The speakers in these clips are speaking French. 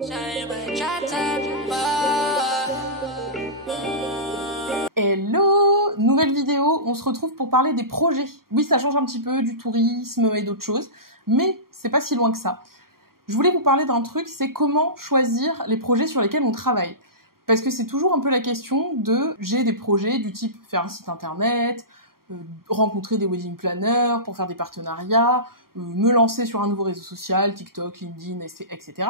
Hello! Nouvelle vidéo, on se retrouve pour parler des projets. Oui, ça change un petit peu du tourisme et d'autres choses, mais c'est pas si loin que ça. Je voulais vous parler d'un truc, c'est comment choisir les projets sur lesquels on travaille. Parce que c'est toujours un peu la question de j'ai des projets du type faire un site internet, rencontrer des wedding planners pour faire des partenariats, me lancer sur un nouveau réseau social, TikTok, LinkedIn, etc.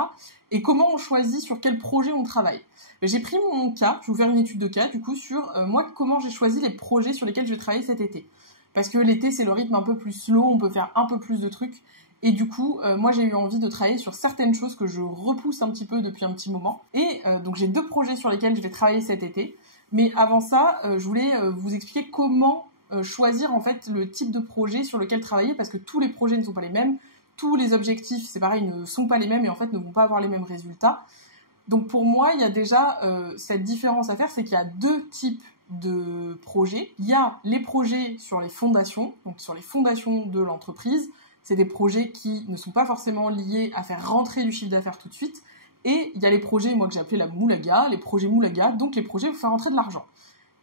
Et comment on choisit sur quel projet on travaille. J'ai pris mon cas, je vais vous faire une étude de cas du coup sur moi comment j'ai choisi les projets sur lesquels je vais travailler cet été. Parce que l'été c'est le rythme un peu plus slow, on peut faire un peu plus de trucs. Et du coup, moi j'ai eu envie de travailler sur certaines choses que je repousse un petit peu depuis un petit moment. Et donc j'ai 2 projets sur lesquels je vais travailler cet été. Mais avant ça, je voulais vous expliquer comment choisir en fait le type de projet sur lequel travailler, parce que tous les projets ne sont pas les mêmes, tous les objectifs, c'est pareil, ne sont pas les mêmes et en fait ne vont pas avoir les mêmes résultats. Donc pour moi, il y a déjà cette différence à faire, c'est qu'il y a 2 types de projets. Il y a les projets sur les fondations, donc sur les fondations de l'entreprise. C'est des projets qui ne sont pas forcément liés à faire rentrer du chiffre d'affaires tout de suite. Et il y a les projets, moi que j'ai appelé la moulaga, les projets moulaga, donc les projets pour faire rentrer de l'argent.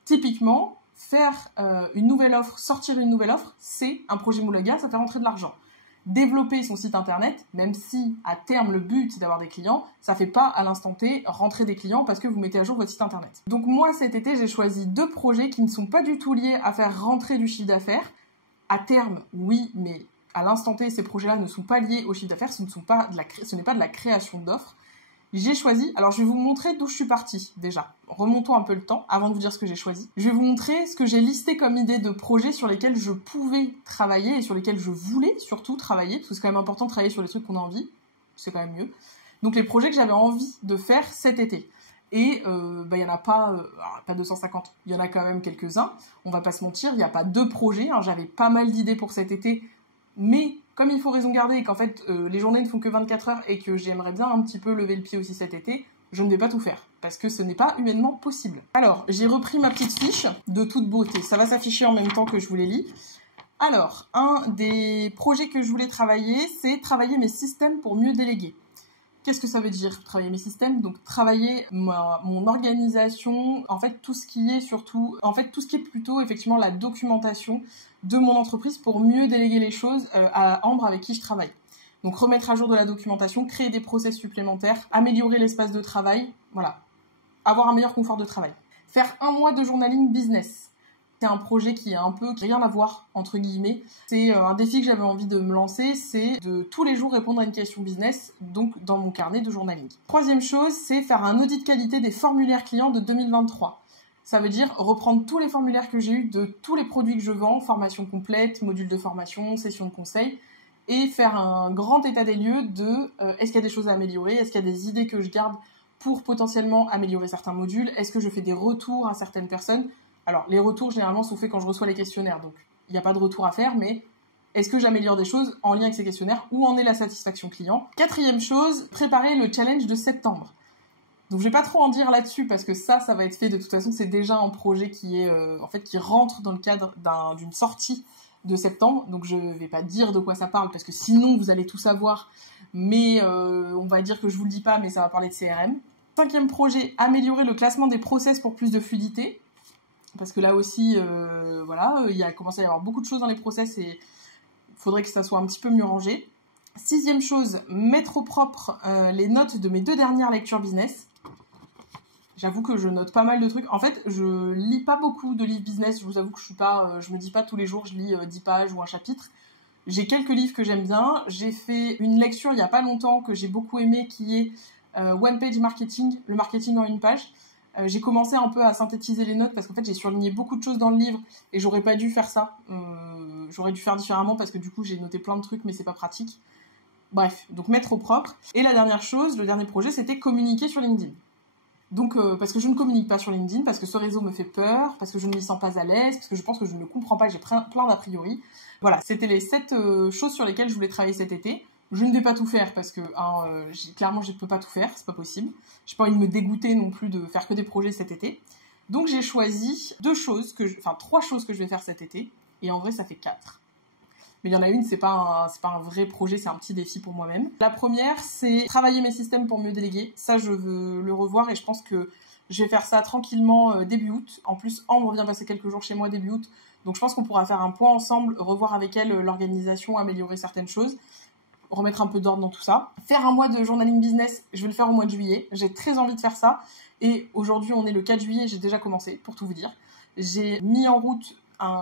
Typiquement, faire une nouvelle offre, sortir une nouvelle offre, c'est un projet moulaga, ça fait rentrer de l'argent. Développer son site internet, même si à terme le but c'est d'avoir des clients, ça fait pas à l'instant T rentrer des clients parce que vous mettez à jour votre site internet. Donc moi cet été j'ai choisi 2 projets qui ne sont pas du tout liés à faire rentrer du chiffre d'affaires. À terme, oui, mais à l'instant T ces projets-là ne sont pas liés au chiffre d'affaires, ce n'est pas de la création d'offres. J'ai choisi, alors je vais vous montrer d'où je suis partie déjà. Remontons un peu le temps avant de vous dire ce que j'ai choisi. Je vais vous montrer ce que j'ai listé comme idée de projets sur lesquels je pouvais travailler et sur lesquels je voulais surtout travailler, parce que c'est quand même important de travailler sur les trucs qu'on a envie, c'est quand même mieux. Donc les projets que j'avais envie de faire cet été. Et il y en a pas 250, il y en a quand même quelques-uns, on va pas se mentir, il n'y a pas 2 projets, hein. J'avais pas mal d'idées pour cet été, mais comme il faut raison garder et qu'en fait les journées ne font que 24 heures et que j'aimerais bien un petit peu lever le pied aussi cet été, je ne vais pas tout faire, parce que ce n'est pas humainement possible. Alors, j'ai repris ma petite fiche de toute beauté, ça va s'afficher en même temps que je vous les lis. Alors, un des projets que je voulais travailler, c'est travailler mes systèmes pour mieux déléguer. Qu'est-ce que ça veut dire, travailler mes systèmes? Donc, travailler mon organisation, en fait, tout ce qui est plutôt, effectivement, la documentation de mon entreprise pour mieux déléguer les choses à Ambre avec qui je travaille. Donc, remettre à jour de la documentation, créer des process supplémentaires, améliorer l'espace de travail, voilà. Avoir un meilleur confort de travail. Faire 1 mois de journaling business. C'est un projet qui a rien à voir, entre guillemets. C'est un défi que j'avais envie de me lancer, c'est de tous les jours répondre à une question business, donc dans mon carnet de journaling. 3e chose, c'est faire un audit qualité des formulaires clients de 2023. Ça veut dire reprendre tous les formulaires que j'ai eus de tous les produits que je vends, formation complète, module de formation, session de conseil, et faire un grand état des lieux de est-ce qu'il y a des choses à améliorer, est-ce qu'il y a des idées que je garde pour potentiellement améliorer certains modules, est-ce que je fais des retours à certaines personnes. Alors, les retours, généralement, sont faits quand je reçois les questionnaires, donc il n'y a pas de retour à faire, mais est-ce que j'améliore des choses en lien avec ces questionnaires? Où en est la satisfaction client? 4e chose, préparer le challenge de septembre. Donc, je vais pas trop en dire là-dessus, parce que ça va être fait, de toute façon, c'est déjà un projet qui est, qui rentre dans le cadre d'une sortie de septembre, donc je vais pas dire de quoi ça parle, parce que sinon, vous allez tout savoir, mais on va dire que je vous le dis pas, mais ça va parler de CRM. 5e projet, améliorer le classement des process pour plus de fluidité. Parce que là aussi, il a commencé à y avoir beaucoup de choses dans les process et il faudrait que ça soit un petit peu mieux rangé. 6e chose, mettre au propre les notes de mes 2 dernières lectures business. J'avoue que je note pas mal de trucs. En fait, je lis pas beaucoup de livres business. Je vous avoue que je me dis pas tous les jours, je lis 10 pages ou un chapitre. J'ai quelques livres que j'aime bien. J'ai fait une lecture il y a pas longtemps que j'ai beaucoup aimé qui est One Page Marketing, le marketing en 1 page. J'ai commencé un peu à synthétiser les notes parce qu'en fait j'ai surligné beaucoup de choses dans le livre et j'aurais pas dû faire ça. J'aurais dû faire différemment parce que du coup j'ai noté plein de trucs mais c'est pas pratique. Bref, donc mettre au propre. Et la dernière chose, le dernier projet, c'était communiquer sur LinkedIn. Donc parce que je ne communique pas sur LinkedIn, parce que ce réseau me fait peur, parce que je ne m'y sens pas à l'aise, parce que je pense que je ne le comprends pas, j'ai plein d'a priori. Voilà, c'était les 7 choses sur lesquelles je voulais travailler cet été. Je ne vais pas tout faire parce que clairement je ne peux pas tout faire, c'est pas possible. J'ai pas envie de me dégoûter non plus de faire que des projets cet été. Donc j'ai choisi 3 choses que je vais faire cet été, et en vrai ça fait 4. Mais il y en a une, c'est pas un vrai projet, c'est un petit défi pour moi-même. La première, c'est travailler mes systèmes pour mieux déléguer. Ça, je veux le revoir et je pense que je vais faire ça tranquillement début août. En plus, Ambre vient passer quelques jours chez moi début août. Donc je pense qu'on pourra faire un point ensemble, revoir avec elle l'organisation, améliorer certaines choses, remettre un peu d'ordre dans tout ça. Faire un mois de journaling business, je vais le faire au mois de juillet. J'ai très envie de faire ça. Et aujourd'hui, on est le 4 juillet, j'ai déjà commencé, pour tout vous dire. J'ai mis en route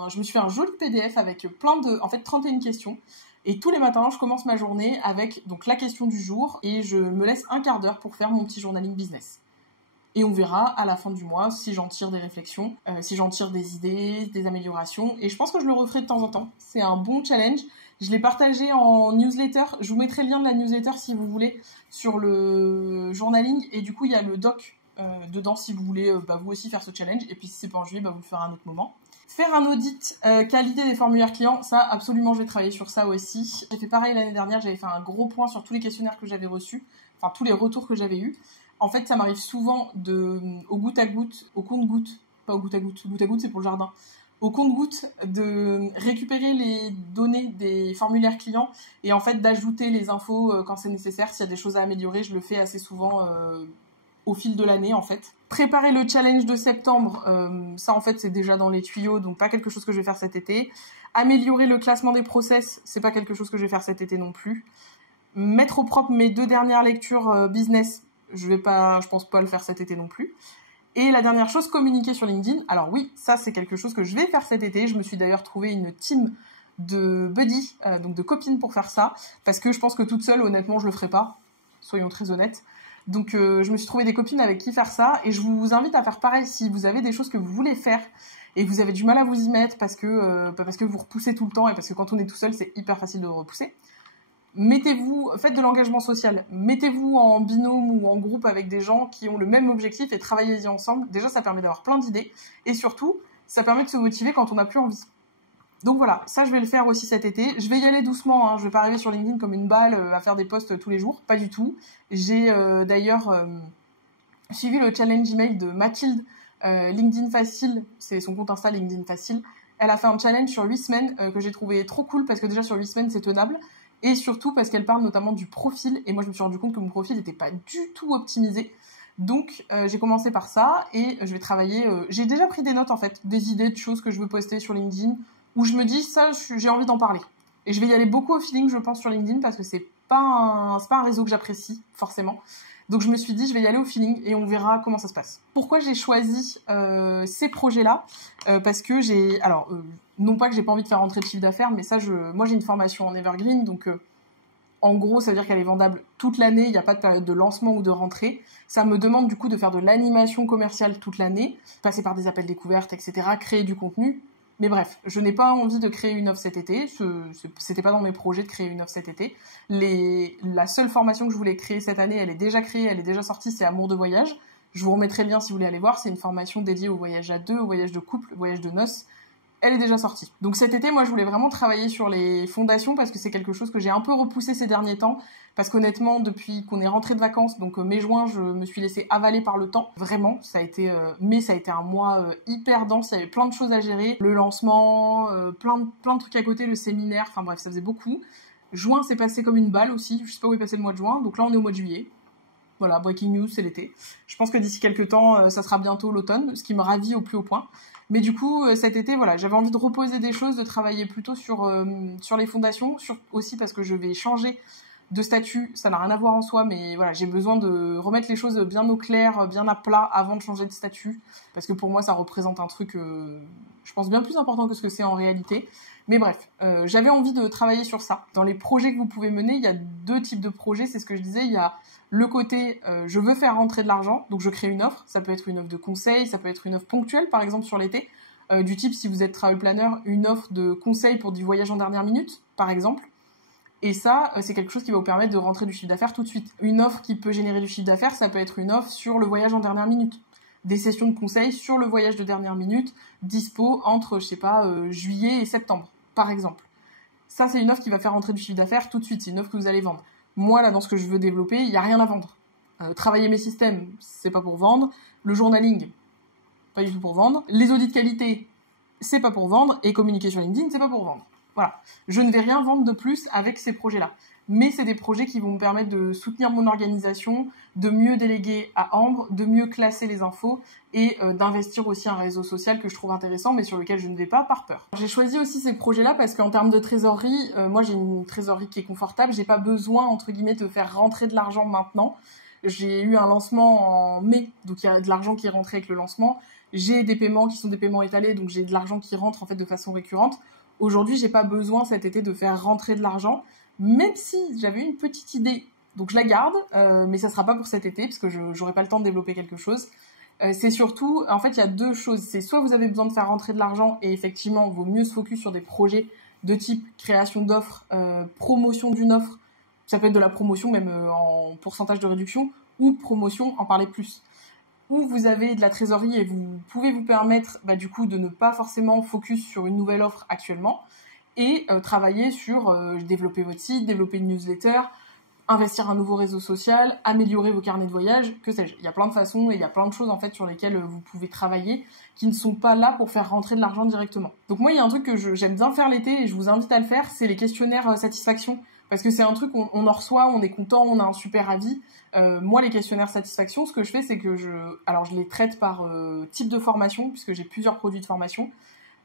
je me suis fait un joli PDF avec 31 questions. Et tous les matins, je commence ma journée avec donc la question du jour et je me laisse un quart d'heure pour faire mon petit journaling business. Et on verra à la fin du mois si j'en tire des réflexions, si j'en tire des idées, des améliorations. Et je pense que je le referai de temps en temps. C'est un bon challenge. Je l'ai partagé en newsletter. Je vous mettrai le lien de la newsletter si vous voulez sur le journaling. Et du coup, il y a le doc dedans si vous voulez vous aussi faire ce challenge. Et puis si c'est pas en juillet, vous le ferez à un autre moment. Faire un audit qualité des formulaires clients, ça absolument je vais travailler sur ça aussi. J'ai fait pareil l'année dernière, j'avais fait un gros point sur tous les questionnaires que j'avais reçus, enfin tous les retours que j'avais eus. En fait, ça m'arrive souvent au goutte à goutte, au compte-goutte, pas au goutte à goutte c'est pour le jardin, au compte-goutte de récupérer les données des formulaires clients et en fait d'ajouter les infos quand c'est nécessaire. S'il y a des choses à améliorer, je le fais assez souvent au fil de l'année en fait. Préparer le challenge de septembre, ça en fait c'est déjà dans les tuyaux, donc pas quelque chose que je vais faire cet été. Améliorer le classement des process, c'est pas quelque chose que je vais faire cet été non plus. Mettre au propre mes 2 dernières lectures business, je pense pas le faire cet été non plus. Et la dernière chose, communiquer sur LinkedIn. Alors oui, ça c'est quelque chose que je vais faire cet été. Je me suis d'ailleurs trouvé une team de buddies, donc de copines pour faire ça, parce que je pense que toute seule, honnêtement, je le ferai pas. Soyons très honnêtes. Donc je me suis trouvé des copines avec qui faire ça et je vous invite à faire pareil si vous avez des choses que vous voulez faire et que vous avez du mal à vous y mettre parce que vous repoussez tout le temps et parce que quand on est tout seul c'est hyper facile de repousser. Faites de l'engagement social, mettez-vous en binôme ou en groupe avec des gens qui ont le même objectif et travaillez-y ensemble. Déjà ça permet d'avoir plein d'idées et surtout ça permet de se motiver quand on n'a plus envie. Donc voilà, ça je vais le faire aussi cet été. Je vais y aller doucement, hein. Je vais pas arriver sur LinkedIn comme une balle à faire des posts tous les jours, pas du tout. J'ai d'ailleurs suivi le challenge email de Mathilde, LinkedIn Facile, c'est son compte Insta LinkedIn Facile. Elle a fait un challenge sur 8 semaines que j'ai trouvé trop cool parce que déjà sur 8 semaines c'est tenable et surtout parce qu'elle parle notamment du profil et moi je me suis rendu compte que mon profil n'était pas du tout optimisé. Donc j'ai commencé par ça et je vais travailler, j'ai déjà pris des notes en fait, des idées de choses que je veux poster sur LinkedIn où je me dis ça j'ai envie d'en parler. Et je vais y aller beaucoup au feeling je pense sur LinkedIn parce que c'est pas un réseau que j'apprécie forcément. Donc je me suis dit je vais y aller au feeling et on verra comment ça se passe. Pourquoi j'ai choisi ces projets-là parce que non pas que j'ai pas envie de faire rentrer de chiffre d'affaires, mais moi j'ai une formation en evergreen, donc en gros ça veut dire qu'elle est vendable toute l'année, il n'y a pas de période de lancement ou de rentrée. Ça me demande du coup de faire de l'animation commerciale toute l'année, passer par des appels découvertes, etc., créer du contenu. Mais bref, je n'ai pas envie de créer une offre cet été, c'était pas dans mes projets de créer une offre cet été. La seule formation que je voulais créer cette année, elle est déjà créée, elle est déjà sortie, c'est Amour de voyage. Je vous remettrai le lien si vous voulez aller voir, c'est une formation dédiée au voyage à deux, au voyage de couple, au voyage de noces. Elle est déjà sortie. Donc cet été, moi je voulais vraiment travailler sur les fondations parce que c'est quelque chose que j'ai un peu repoussé ces derniers temps. Parce qu'honnêtement, depuis qu'on est rentré de vacances, donc mai-juin, je me suis laissée avaler par le temps. Vraiment, ça a été un mois hyper dense, il y avait plein de choses à gérer. Le lancement, plein de trucs à côté, le séminaire, enfin bref, ça faisait beaucoup. Juin s'est passé comme une balle aussi, je sais pas où est passé le mois de juin, donc là on est au mois de juillet. Voilà, breaking news, c'est l'été. Je pense que d'ici quelques temps, ça sera bientôt l'automne, ce qui me ravit au plus haut point. Mais du coup, cet été, voilà, j'avais envie de reposer des choses, de travailler plutôt sur les fondations, aussi parce que je vais changer de statut, ça n'a rien à voir en soi, mais voilà, j'ai besoin de remettre les choses bien au clair, bien à plat avant de changer de statut, parce que pour moi, ça représente un truc, je pense, bien plus important que ce que c'est en réalité. Mais bref, j'avais envie de travailler sur ça. Dans les projets que vous pouvez mener, il y a 2 types de projets, c'est ce que je disais, il y a le côté, je veux faire rentrer de l'argent, donc je crée une offre, ça peut être une offre de conseil, ça peut être une offre ponctuelle, par exemple sur l'été, du type, si vous êtes travel planner, une offre de conseil pour du voyage en dernière minute, par exemple. Et ça, c'est quelque chose qui va vous permettre de rentrer du chiffre d'affaires tout de suite. Une offre qui peut générer du chiffre d'affaires, ça peut être une offre sur le voyage en dernière minute. Des sessions de conseil sur le voyage de dernière minute, dispo entre, juillet et septembre, par exemple. Ça, c'est une offre qui va faire rentrer du chiffre d'affaires tout de suite. C'est une offre que vous allez vendre. Moi, là, dans ce que je veux développer, il n'y a rien à vendre. Travailler mes systèmes, c'est pas pour vendre. Le journaling, pas du tout pour vendre. Les audits de qualité, c'est pas pour vendre. Et communiquer sur LinkedIn, c'est pas pour vendre. Voilà. Je ne vais rien vendre de plus avec ces projets-là. Mais c'est des projets qui vont me permettre de soutenir mon organisation, de mieux déléguer à Ambre, de mieux classer les infos et d'investir aussi un réseau social que je trouve intéressant mais sur lequel je ne vais pas par peur. J'ai choisi aussi ces projets-là parce qu'en termes de trésorerie, moi j'ai une trésorerie qui est confortable, j'ai pas besoin entre guillemets de faire rentrer de l'argent maintenant. J'ai eu un lancement en mai, donc il y a de l'argent qui est rentré avec le lancement. J'ai des paiements qui sont des paiements étalés, donc j'ai de l'argent qui rentre en fait de façon récurrente. Aujourd'hui, j'ai pas besoin cet été de faire rentrer de l'argent, même si j'avais une petite idée. Donc je la garde, mais ça sera pas pour cet été parce que j'aurai pas le temps de développer quelque chose. C'est surtout, en fait, il y a deux choses. C'est soit vous avez besoin de faire rentrer de l'argent et effectivement, il vaut mieux se focus sur des projets de type création d'offres, promotion d'une offre. Ça peut être de la promotion même en pourcentage de réduction ou promotion en parler plus. Où vous avez de la trésorerie et vous pouvez vous permettre du coup de ne pas forcément focus sur une nouvelle offre actuellement et travailler sur développer votre site, développer une newsletter, investir un nouveau réseau social, améliorer vos carnets de voyage, que sais-je. Il y a plein de façons et il y a plein de choses en fait sur lesquelles vous pouvez travailler qui ne sont pas là pour faire rentrer de l'argent directement. Donc moi il y a un truc que j'aime bien faire l'été et je vous invite à le faire, c'est les questionnaires satisfaction. Parce que c'est un truc, on en reçoit, on est content, on a un super avis. Moi, les questionnaires satisfaction, ce que je fais, c'est que je les traite par type de formation, puisque j'ai plusieurs produits de formation.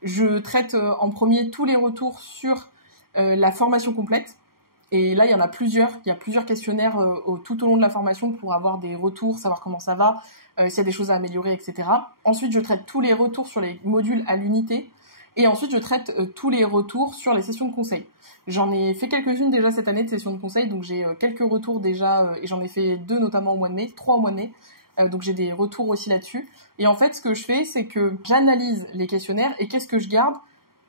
Je traite en premier tous les retours sur la formation complète. Et là, il y en a plusieurs. Il y a plusieurs questionnaires tout au long de la formation pour avoir des retours, savoir comment ça va, s'il y a des choses à améliorer, etc. Ensuite, je traite tous les retours sur les modules à l'unité. Et ensuite, je traite tous les retours sur les sessions de conseil. J'en ai fait quelques-unes déjà cette année de sessions de conseil, donc j'ai quelques retours déjà, et j'en ai fait 2 notamment au mois de mai, 3 au mois de mai, donc j'ai des retours aussi là-dessus. Et en fait, ce que je fais, c'est que j'analyse les questionnaires, et qu'est-ce que je garde ?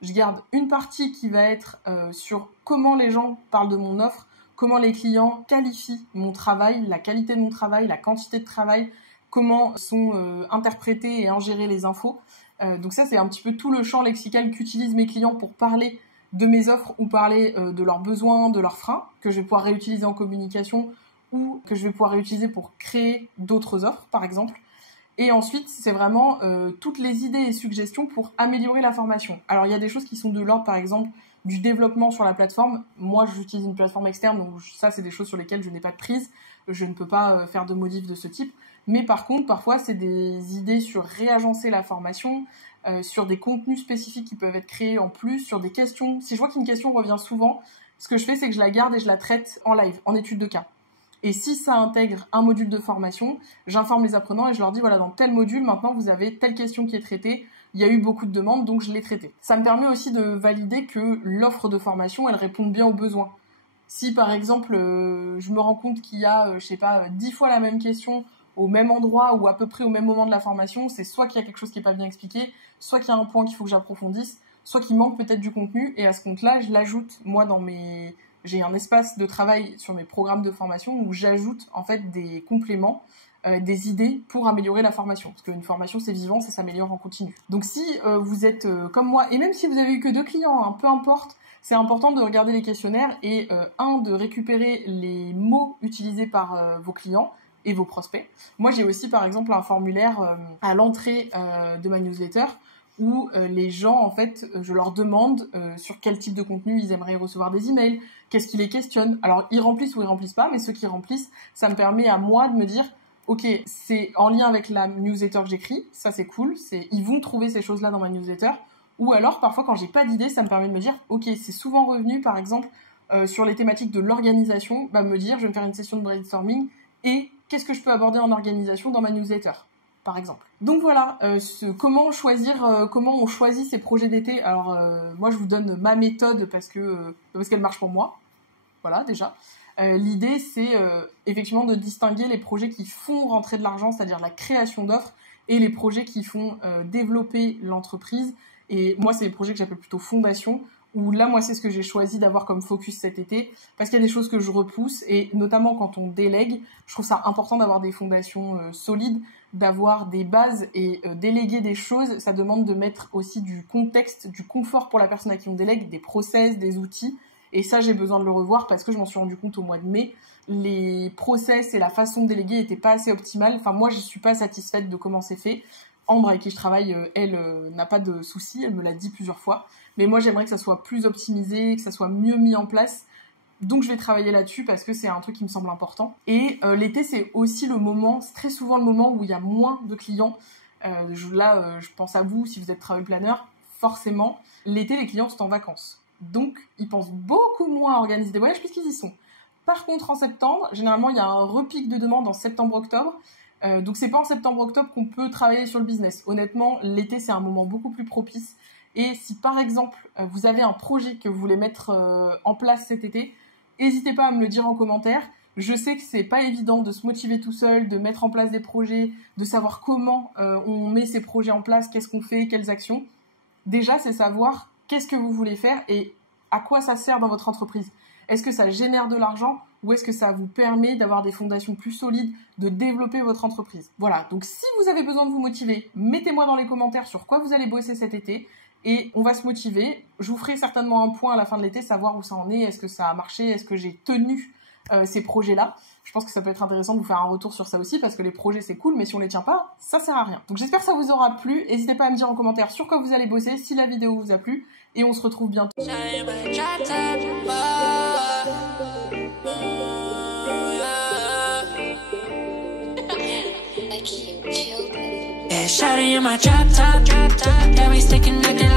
Je garde une partie qui va être sur comment les gens parlent de mon offre, comment les clients qualifient mon travail, la qualité de mon travail, la quantité de travail, comment sont interprétées et ingérées les infos. Donc ça, c'est un petit peu tout le champ lexical qu'utilisent mes clients pour parler de mes offres ou parler de leurs besoins, de leurs freins, que je vais pouvoir réutiliser en communication ou que je vais pouvoir réutiliser pour créer d'autres offres, par exemple. Et ensuite, c'est vraiment toutes les idées et suggestions pour améliorer la formation. Alors, il y a des choses qui sont de l'ordre, par exemple, du développement sur la plateforme. Moi, j'utilise une plateforme externe, donc ça, c'est des choses sur lesquelles je n'ai pas de prise. Je ne peux pas faire de modifs de ce type. Mais par contre, parfois, c'est des idées sur réagencer la formation, sur des contenus spécifiques qui peuvent être créés en plus, sur des questions. Si je vois qu'une question revient souvent, ce que je fais, c'est que je la garde et je la traite en live, en étude de cas. Et si ça intègre un module de formation, j'informe les apprenants et je leur dis, voilà, dans tel module, maintenant, vous avez telle question qui est traitée. Il y a eu beaucoup de demandes, donc je l'ai traitée. Ça me permet aussi de valider que l'offre de formation, elle répond bien aux besoins. Si, par exemple, je me rends compte qu'il y a, 10 fois la même question au même endroit ou à peu près au même moment de la formation, c'est soit qu'il y a quelque chose qui n'est pas bien expliqué, soit qu'il y a un point qu'il faut que j'approfondisse, soit qu'il manque peut-être du contenu, et à ce compte-là, je l'ajoute, moi, j'ai un espace de travail sur mes programmes de formation où j'ajoute en fait des compléments, des idées pour améliorer la formation. Parce qu'une formation, c'est vivant, ça s'améliore en continu. Donc si vous êtes comme moi, et même si vous avez eu que 2 clients, hein, peu importe, c'est important de regarder les questionnaires et de récupérer les mots utilisés par vos clients et vos prospects. Moi, j'ai aussi, par exemple, un formulaire à l'entrée de ma newsletter où les gens, en fait, je leur demande sur quel type de contenu ils aimeraient recevoir des emails, qu'est-ce qui les questionne. Alors, ils remplissent ou ils remplissent pas, mais ceux qui remplissent, ça me permet à moi de me dire, ok, c'est en lien avec la newsletter que j'écris, ça c'est cool, ils vont trouver ces choses-là dans ma newsletter. Ou alors, parfois, quand j'ai pas d'idée, ça me permet de me dire, ok, c'est souvent revenu, par exemple, sur les thématiques de l'organisation, me dire, je vais me faire une session de brainstorming et qu'est-ce que je peux aborder en organisation dans ma newsletter, par exemple. Donc voilà, comment on choisit ces projets d'été. Alors moi je vous donne ma méthode parce qu'elle marche pour moi. Voilà déjà. L'idée c'est effectivement de distinguer les projets qui font rentrer de l'argent, c'est-à-dire la création d'offres, et les projets qui font développer l'entreprise. Et moi c'est les projets que j'appelle plutôt fondation, où là, moi, c'est ce que j'ai choisi d'avoir comme focus cet été, parce qu'il y a des choses que je repousse, et notamment quand on délègue, je trouve ça important d'avoir des fondations solides, d'avoir des bases, et déléguer des choses, ça demande de mettre aussi du contexte, du confort pour la personne à qui on délègue, des process, des outils, et ça, j'ai besoin de le revoir, parce que je m'en suis rendu compte au mois de mai, les process et la façon de déléguer n'étaient pas assez optimales. Enfin, moi, je suis pas satisfaite de comment c'est fait. Ambre, avec qui je travaille, elle n'a pas de soucis, elle me l'a dit plusieurs fois. mais moi j'aimerais que ça soit plus optimisé, que ça soit mieux mis en place. Donc je vais travailler là-dessus parce que c'est un truc qui me semble important. Et l'été, c'est aussi le moment, c'est très souvent le moment où il y a moins de clients. Je pense à vous, si vous êtes travel planner, forcément, l'été, les clients sont en vacances. Donc, ils pensent beaucoup moins à organiser des voyages puisqu'ils y sont. Par contre, en septembre, généralement, il y a un repic de demande en septembre-octobre. Donc, c'est pas en septembre-octobre qu'on peut travailler sur le business. Honnêtement, l'été, c'est un moment beaucoup plus propice. Et si, par exemple, vous avez un projet que vous voulez mettre en place cet été, n'hésitez pas à me le dire en commentaire. Je sais que c'est pas évident de se motiver tout seul, de mettre en place des projets, de savoir comment on met ces projets en place, qu'est-ce qu'on fait, quelles actions. Déjà, c'est savoir qu'est-ce que vous voulez faire et à quoi ça sert dans votre entreprise. Est-ce que ça génère de l'argent ou est-ce que ça vous permet d'avoir des fondations plus solides, de développer votre entreprise? Voilà, donc si vous avez besoin de vous motiver, mettez-moi dans les commentaires sur quoi vous allez bosser cet été. Et on va se motiver. Je vous ferai certainement un point à la fin de l'été, savoir où ça en est, est-ce que ça a marché, est-ce que j'ai tenu ces projets-là. Je pense que ça peut être intéressant de vous faire un retour sur ça aussi, parce que les projets c'est cool, mais si on les tient pas, ça sert à rien. Donc j'espère que ça vous aura plu. N'hésitez pas à me dire en commentaire sur quoi vous allez bosser, si la vidéo vous a plu, et on se retrouve bientôt. Shawty in my drop top, yeah, we sticking like